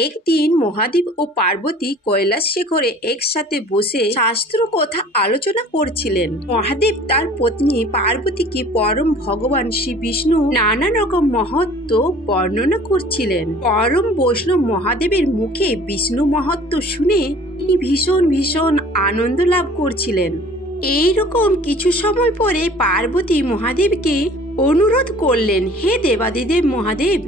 একদিন মহাদেব ও পার্বতী কৈলাস শিখরে একসাথে বসে শাস্ত্র কথা আলোচনা করছিলেন। মহাদেব তার পত্নী পার্বতীকে পরম ভগবান শ্রী বিষ্ণু নানা রকম মহত্ব বর্ণনা করছিলেন। পরম বৈষ্ণব মহাদেবের মুখে বিষ্ণু মহত্ব শুনে তিনি ভীষণ ভীষণ আনন্দ লাভ করছিলেন। এইরকম কিছু সময় পরে পার্বতী মহাদেবকে অনুরোধ করলেন, হে দেবাদিদেব মহাদেব,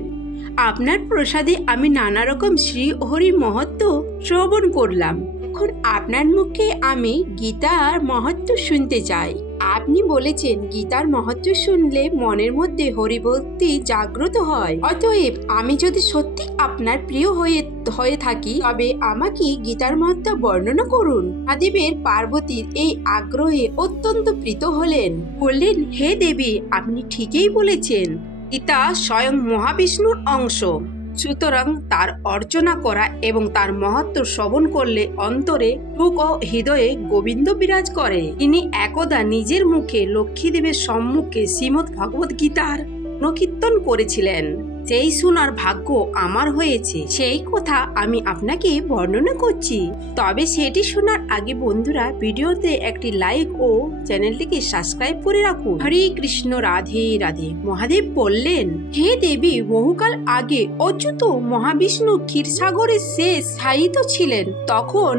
আপনার প্রসাদে আমি নানা রকম শ্রী হরি মহত্ব শ্রবণ করলাম। এখন আপনার মুখে আমি গীতার মহত্ব শুনতে চাই। আপনি বলেছেন গীতার মহত্ব শুনলে মনের মধ্যে হরিভক্তি জাগ্রত হয়। অতএব আমি যদি সত্যি আপনার প্রিয় হয়ে থাকি তবে আমাকে গীতার মহত্ব বর্ণনা করুন। মহাদেবের পার্বতীর এই আগ্রহে অত্যন্ত প্রীত হলেন। বললেন, হে দেবী, আপনি ঠিকই বলেছেন, গীতা স্বয়ং মহাবিষ্ণুর অংশ। সুতরাং তার অর্চনা করা এবং তার মহত্ব শ্রবণ করলে অন্তরে সুখ ও হৃদয়ে গোবিন্দ বিরাজ করে। তিনি একদা নিজের মুখে লক্ষ্মীদেবের সম্মুখে শ্রীমদ্ ভগবত গীতার গুণকীর্তন করেছিলেন। সেই শোনার ভাগ্য আমার হয়েছে, সেই কথা আমি আপনাকে বর্ণনা করছি। তবে সেটি শোনার আগে বন্ধুরা ভিডিওতে একটি লাইক ও চ্যানেলটিকে সাবস্ক্রাইব করে রাখুন। হরে কৃষ্ণ, রাধে রাধে। মহাদেব বললেন, হে দেবী, বহুকাল আগে অচ্যুত মহাবিষ্ণু ক্ষীরসাগরে শেষ শায়িত ছিলেন। তখন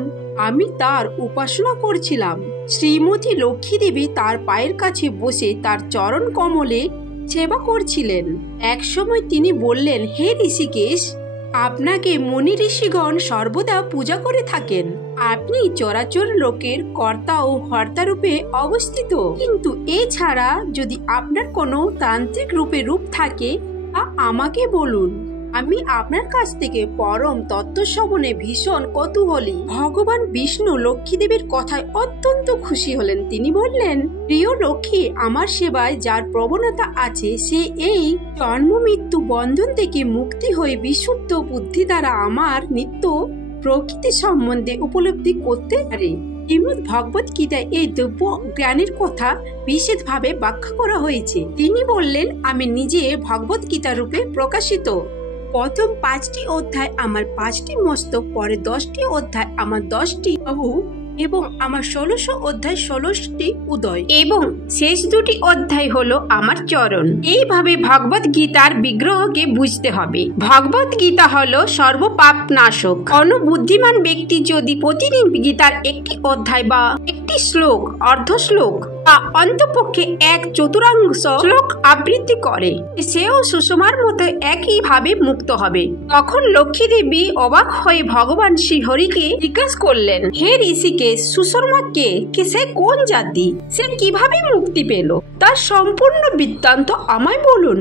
আমি তার উপাসনা করছিলাম। শ্রীমতী লক্ষ্মী দেবী তার পায়ের কাছে বসে তার চরণ কমলে সেবা করছিলেন। এক সময় তিনি বললেন, হে ঋষিকেশ, আপনাকে মুনি ঋষিগণ সর্বদা পূজা করে থাকেন। আপনি চরাচর লোকের কর্তা ও হর্তা রূপে অবস্থিত। কিন্তু এছাড়া যদি আপনার কোনো তান্ত্রিক রূপ থাকে তা আমাকে বলুন। আমি আপনার কাছ থেকে পরম তত্ত্ব শ্রবণে ভীষণ কৌতূহলী। ভগবান বিষ্ণু লক্ষ্মীদেবীর কথায় অত্যন্ত খুশি হলেন। তিনি বললেন, প্রিয় লক্ষ্মী, আমার সেবায় যার প্রবণতা আছে সে এই জন্ম মৃত্যু বন্ধন থেকে মুক্তি হয়ে বিশুদ্ধ বুদ্ধি দ্বারা আমার নিত্য প্রকৃতি সম্বন্ধে উপলব্ধি করতে পারে। শ্রীমদ্ ভগবত গীতায় এই দিব্য জ্ঞানের কথা বিশেষভাবে ব্যাখ্যা করা হয়েছে। তিনি বললেন, আমি নিজে ভগবত গীতা রূপে প্রকাশিত। প্রথম 5টি অধ্যায় আমার 5টি মস্তক, পরে 10টি অধ্যায় আমার 10টি বাহু এবং আমার 1600 অধ্যায় 16টি উদয় এবং শেষ 2টি অধ্যায় হলো আমার চরণ। এইভাবে ভগবত গীতার বিগ্রহকে বুঝতে হবে। ভগবত গীতা হলো সর্বপাপ নাশক। কোনো বুদ্ধিমান ব্যক্তি যদি প্রতিদিন গীতার একটি অধ্যায় বা একটি শ্লোক, অর্ধ শ্লোক বা অন্তপক্ষে 1/4 শ্লোক আবৃত্তি করে, সেও সুষমার মতো একইভাবে মুক্ত হবে। তখন লক্ষ্মী দেবী অবাক হয়ে ভগবান শ্রী হরিকে জিজ্ঞাসা করলেন, হে ঋষিকে, সুশর্মা কে? সে কোন জাতি? সে কিভাবে মুক্তি পেল? তার সম্পূর্ণ বৃত্তান্ত আমায় বলুন।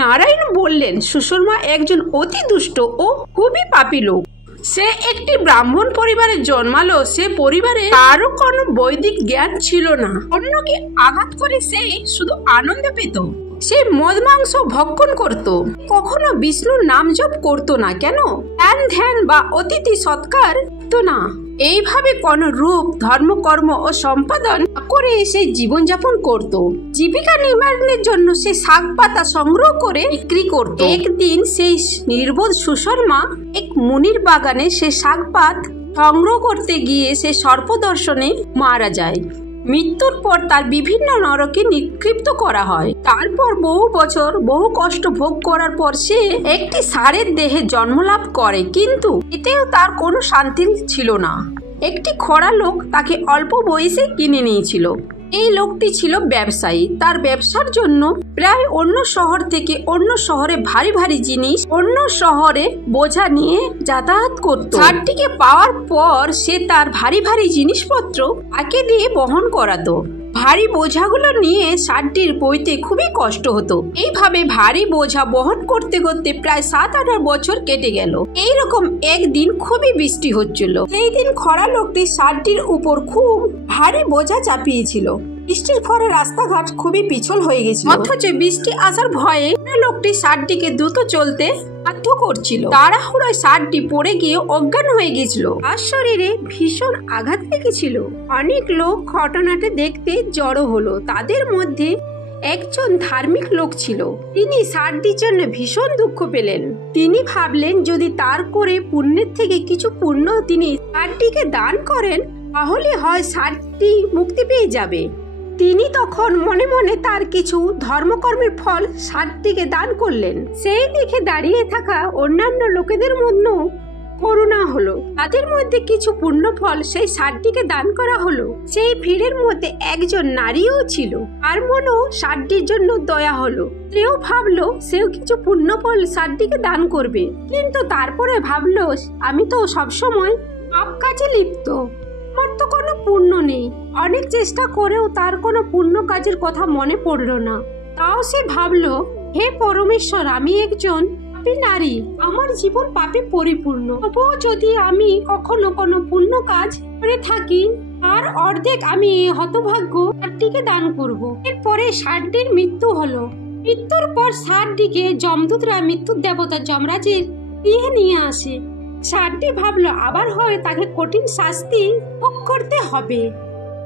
নারায়ণ বললেন, সুশর্মা একজন অতি দুষ্ট ও খুবই পাপী লোক। সে একটি ব্রাহ্মণ পরিবারে জন্মালো। সে পরিবারে কারো কোনো বৈদিক জ্ঞান ছিল না। অন্যকে আঘাত করে সে শুধু আনন্দ পেত। সে মদ মাংস ভক্ষণ করত, কখনো বিষ্ণুর নাম জপ করত না। কেন? ধ্যান বা অতিথি সৎকার তো না। এইভাবে কোন রূপ ধর্মকর্ম ও সম্পাদন করে সে জীবনযাপন করত। জীবিকা নির্বাহের জন্য সে শাক পাতা সংগ্রহ করে বিক্রি করত। একদিন সেই নির্বোধ সুশর্মা এক মুনির বাগানে সে শাক পাত সংগ্রহ করতে গিয়ে সে সর্পদর্শনে মারা যায়। মৃত্যুর পর তার বিভিন্ন নরকে নিক্ষিপ্ত করা হয়। তারপর বহু বছর বহু কষ্ট ভোগ করার পর সে একটি ষাঁড়ের দেহে জন্মলাভ করে, কিন্তু এতেও তার কোনো শান্তি ছিল না। একটি খোড়া লোক তাকে অল্প বয়সে কিনে নিয়েছিল। এই লোকটি ছিল ব্যবসায়ী। তার ব্যবসার জন্য প্রায় অন্য শহর থেকে অন্য শহরে ভারী ভারী জিনিস অন্য শহরে বোঝা নিয়ে যাতায়াত করত। ষাঁড়টিকে পাওয়ার পর সে তার ভারী ভারী জিনিসপত্র তাকে দিয়ে বহন করাতো। ভারী বোঝাগুলো নিয়ে ষাঁড়টির বইতে খুবই কষ্ট হতো। এইভাবে ভারী বোঝা বহন করতে করতে প্রায় 7-8 বছর কেটে গেল। এইরকম একদিন খুবই বৃষ্টি হচ্ছিল। সেই দিন খরা লোকটি ষাঁড়টির উপর খুব ভারী বোঝা চাপিয়েছিল। বৃষ্টির ফলে রাস্তাঘাট খুবই পিছল হয়ে গেছিল। অথচ বৃষ্টি আসার ভয়ে লোকটি ষাঁড়টিকে দ্রুত চলতে বাধ্য করছিল। তাড়াহুড়োয় ষাঁড়টি পড়ে গিয়ে অজ্ঞান হয়ে গেছিল। তার শরীরে ভীষণ আঘাত লেগেছিল। অনেক লোক ঘটনাটা দেখতে জড়ো হলো। তাদের মধ্যে একজন ধার্মিক লোক ছিল। তিনি ষাঁড়টির জন্য ভীষণ দুঃখ পেলেন। তিনি ভাবলেন যদি তার করে পুণ্যের থেকে কিছু পুণ্য তিনি ষাঁড়টিকে দান করেন তাহলে হয় ষাঁড়টি মুক্তি পেয়ে যাবে। তিনি তখন মনে মনে তার কিছু ধর্মকর্মের ফল ষাঁড়টিকে দান করলেন। সেই দিকে দাঁড়িয়ে থাকা অন্যান্য লোকেদের মধ্যেও করুণা হলো। তাদের মধ্যে কিছু পুণ্য ফল সেই ষাঁড়টিকে দান করা হলো। সেই ভিড়ের মধ্যে একজন নারীও ছিল। আর মনেও ষাঁড়টির জন্য দয়া হলো। সেও ভাবলো সেও কিছু পুণ্য ফল ষাঁড়টিকে দান করবে, কিন্তু তারপরে ভাবলো আমি তো সবসময় পাপ কাজে লিপ্ত, আমার তো কোনো পুণ্য নেই। অনেক চেষ্টা করেও তার কোনো পুণ্য কাজের কথা মনে পড়লো না। তাও সে ভাবলো, হে পরমেশ্বর, আমি একজন পাপী নারী, আমার জীবন পাপে পরিপূর্ণ। তবুও যদি আমি কখনো কোনো পুণ্য কাজ করে থাকি আর অর্ধেক আমি হতভাগ্য ষাঁড়টিকে দান করব। এরপরে ষাঁড়টির মৃত্যু হলো। মৃত্যুর পর ষাঁড়টিকে যমদূতরা মৃত্যুর দেবতা যমরাজের গৃহে নিয়ে আসে। ষাঁড়টি ভাবলো আবার হয় তাকে কঠিন শাস্তি ভোগ করতে হবে,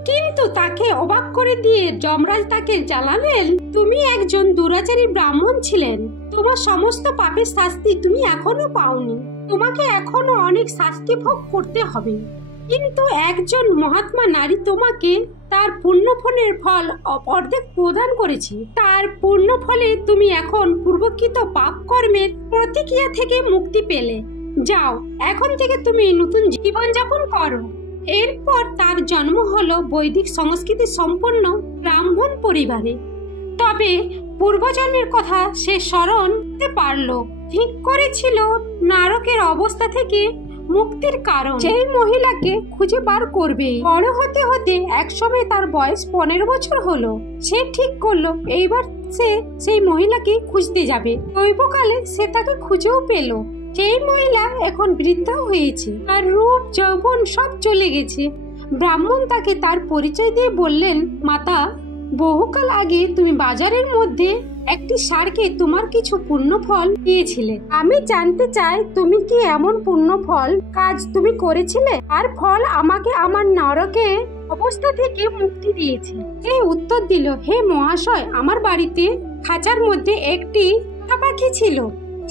কিন্তু তাকে অবাক করে দিয়ে যমরাজ তাকে জানালেন, তুমি একজন দুরাচারী ব্রাহ্মণ ছিলেন, তোমার সমস্ত পাপের শাস্তি তুমি এখনো পাওনি, তোমাকে এখনো অনেক শাস্তি ভোগ করতে হবে। কিন্তু একজন মহাত্মা নারী তোমাকে তার পুণ্যফলের ফল অর্ধেক প্রদান করেছে। তার পুণ্যফলে তুমি এখন পূর্বকৃত পাপ কর্মের প্রতিক্রিয়া থেকে মুক্তি পেলে। যাও, এখন থেকে তুমি নতুন জীবনযাপন করো। এরপর তার জন্ম হলো বৈদিক সংস্কৃতি সম্পন্ন ব্রাহ্মণ পরিবারে। তবে পূর্বজন্মের কথা সে স্মরণ করতে পারল, ঠিক করেছিল নরকের অবস্থা থেকে মুক্তির কারণ সেই মহিলাকে খুঁজে বার করবে। বড় হতে হতে একসময় তার বয়স 15 বছর হলো। সে ঠিক করলো এইবার সে সেই মহিলাকে খুঁজতে যাবে। দৈবকালে সে তাকে খুঁজেও পেল। সেই মহিলা এখন বৃদ্ধা হয়েছে, তার রূপ যৌবন সব চলে গেছে। ব্রাহ্মণ তাকে তার পরিচয় দিয়ে বললেন, মাতা, বহুকাল আগে তুমি বাজারের মধ্যে একটি ষাঁড়কে তোমার কিছু পুণ্যফল দিয়েছিলে। আমি জানতে চাই তুমি কি এমন পুণ্যফল কাজ তুমি করেছিলে, আর ফল আমাকে আমার নরকে অবস্থা থেকে মুক্তি দিয়েছে। সে উত্তর দিল, হে মহাশয়, আমার বাড়িতে খাঁচার মধ্যে একটি তোতা পাখি ছিল।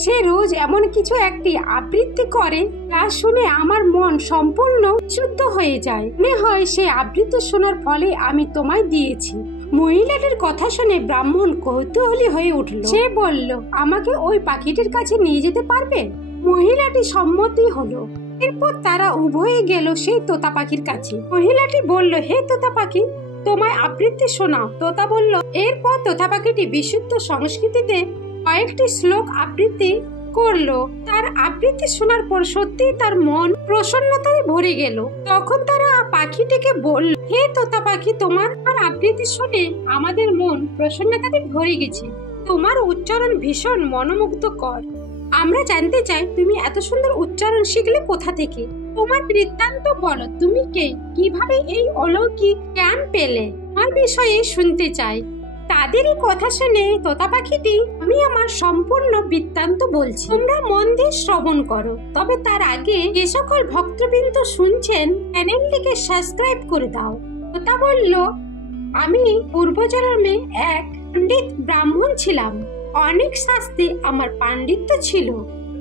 সে রোজ এমন কিছু একটি আবৃত্তি করে যা শুনে আমার মন সম্পূর্ণ শুদ্ধ হয়ে যায়। মনে হয় সে আবৃত্তি শোনার ফলে আমি তোমায় দিয়েছি। মহিলাটির কথা শুনে ব্রাহ্মণ কৌতূহলী হয়ে উঠল। সে বলল, আমাকে ওই পাখিটির কাছে নিয়ে যেতে পারবে? মহিলাটি সম্মতি হলো। এরপর তারা উভয়ে গেল সেই তোতা পাখির কাছে। মহিলাটি বলল, হে তোতা পাখি, তোমায় আবৃত্তি শোনাও। তোতা বলল। এরপর তোতা পাখিটি বিশুদ্ধ সংস্কৃতিতে কয়েকটি শ্লোক আবৃত্তি করলো। তার আবৃত্তি শোনার পর সত্যি তার মন প্রসন্নতায় ভরে গেল। তখন তারা পাখিটিকে বলল, হে তোতা পাখি, তোমার আবৃত্তি শুনে আমাদের মন প্রসন্নতাতে ভরে গেছে। তোমার উচ্চারণ ভীষণ মনোমুগ্ধকর। আমরা জানতে চাই তুমি এত সুন্দর উচ্চারণ শিখলে কোথা থেকে। তোমার বৃত্তান্ত বলো, তুমি কে, কিভাবে এই অলৌকিক জ্ঞান পেলে? আমার বিষয়ে শুনতে চাই। তাদেরই কথা শুনে তোতা পাখিটি, আমি আমার সম্পূর্ণ বৃত্তান্ত বলছি, তোমরা মন দিয়ে শ্রবণ করো। তবে তার আগে যে সকল ভক্তবৃন্দ শুনছেন চ্যানেলটিকে সাবস্ক্রাইব করে দাও। তোতা বলল, আমি পূর্বজন্মে এক পণ্ডিত ব্রাহ্মণ ছিলাম। অনেক শাস্ত্রে আমার পাণ্ডিত্য ছিল,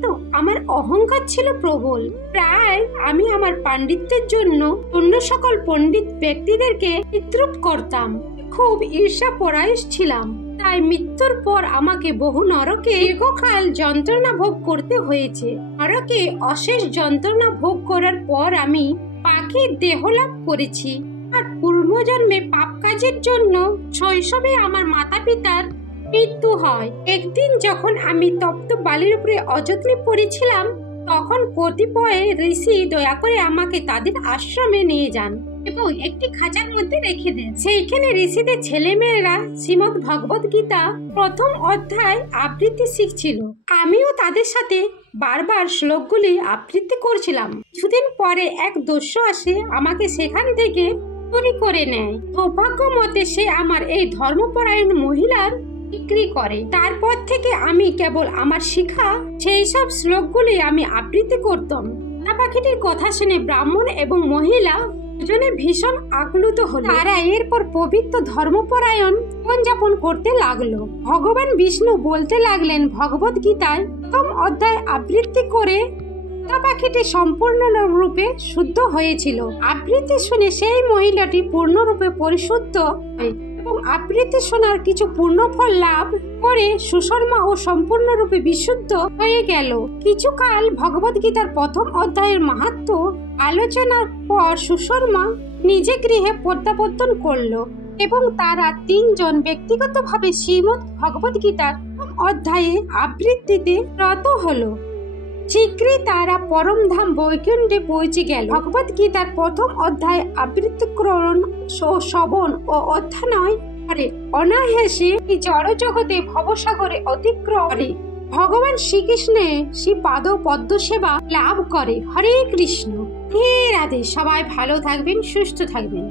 তো আমার অহংকার ছিল প্রবল। প্রায় আমি আমার পাণ্ডিত্যের জন্য অন্য সকল পণ্ডিত ব্যক্তিদেরকে বিদ্রুপ করতাম। খুব ঈর্ষাপরায়ণ ছিলাম। তাই মৃত্যুর পর আমাকে বহু নরকে দীর্ঘকাল যন্ত্রণা ভোগ করতে হয়েছে। নরকে অশেষ যন্ত্রণা ভোগ করার পর আমি পাখির দেহ লাভ করেছি। আর পূর্বজন্মে পাপ কাজের জন্য শৈশবে আমার মাতা পিতার মৃত্যু হয়। একদিন যখন আমি তপ্ত বালির উপরে অযত্নে পড়েছিলাম, তখন কতিপয় ঋষি দয়া করে আমাকে তাদের আশ্রমে নিয়ে যান এবং একটি খাঁচার মধ্যে রেখে দেন। সেইখানে ঋষিদের ছেলেমেয়েরা শ্রীমদ্ ভগবত গীতা প্রথম অধ্যায় আবৃত্তি শিখছিল। আমিও তাদের সাথে বারবার শ্লোকগুলি আবৃত্তি করছিলাম। কিছুদিন পরে এক দস্যু আসে আমাকে সেখান থেকে চুরি করে নেয়। সৌভাগ্য মতে সে আমার এই ধর্মপরায়ণ মহিলার বিক্রি করে। তারপর থেকে আমি কেবল আমার শিখা সেই সব শ্লোকগুলি আমি আবৃত্তি করতাম। তোতা পাখিটির কথা শুনে ব্রাহ্মণ এবং মহিলা দুজনে ভীষণ আকুলত হলো। তারা এরপর পবিত্র ধর্মপরায়ণ জীবনযাপন করতে লাগলো। ভগবান বিষ্ণু বলতে লাগলেন ভগবত গীতায় প্রথম অধ্যায় আবৃত্তি করে পাখিটি সম্পূর্ণরূপে শুদ্ধ হয়েছিল। আবৃত্তি শুনে সেই মহিলাটি পূর্ণরূপে পরিশুদ্ধ হয় এবং আবৃত্তি শোনার কিছু পূর্ণফল লাভ করে সুশর্মা ও সম্পূর্ণরূপে বিশুদ্ধ হয়ে গেল। কিছুকাল ভগবত গীতার প্রথম অধ্যায়ের মাহাত্ম্য আলোচনার পর সুশর্মা নিজে গৃহে প্রত্যাবর্তন করলো এবং তারা তিনজন ব্যক্তিগতভাবে শ্রীমদ্ ভগবত গীতার অধ্যায়ে আবৃত্তিতে রত হলো। শীঘ্রই তারা পরমধাম বৈকুণ্ঠে পৌঁছে গেল। ভগবত গীতার প্রথম অধ্যায় আবৃত্তিকরণ ও শ্রবণ ও অধ্যয়ন করে অনায়াসে এই জড়জগতে ভবসাগরে অতিক্রম করে ভগবান শ্রীকৃষ্ণের শ্রীপাদ পদ্ম সেবা লাভ করে। হরে কৃষ্ণ। হে রাধে। সবাই ভালো থাকবেন, সুস্থ থাকবেন।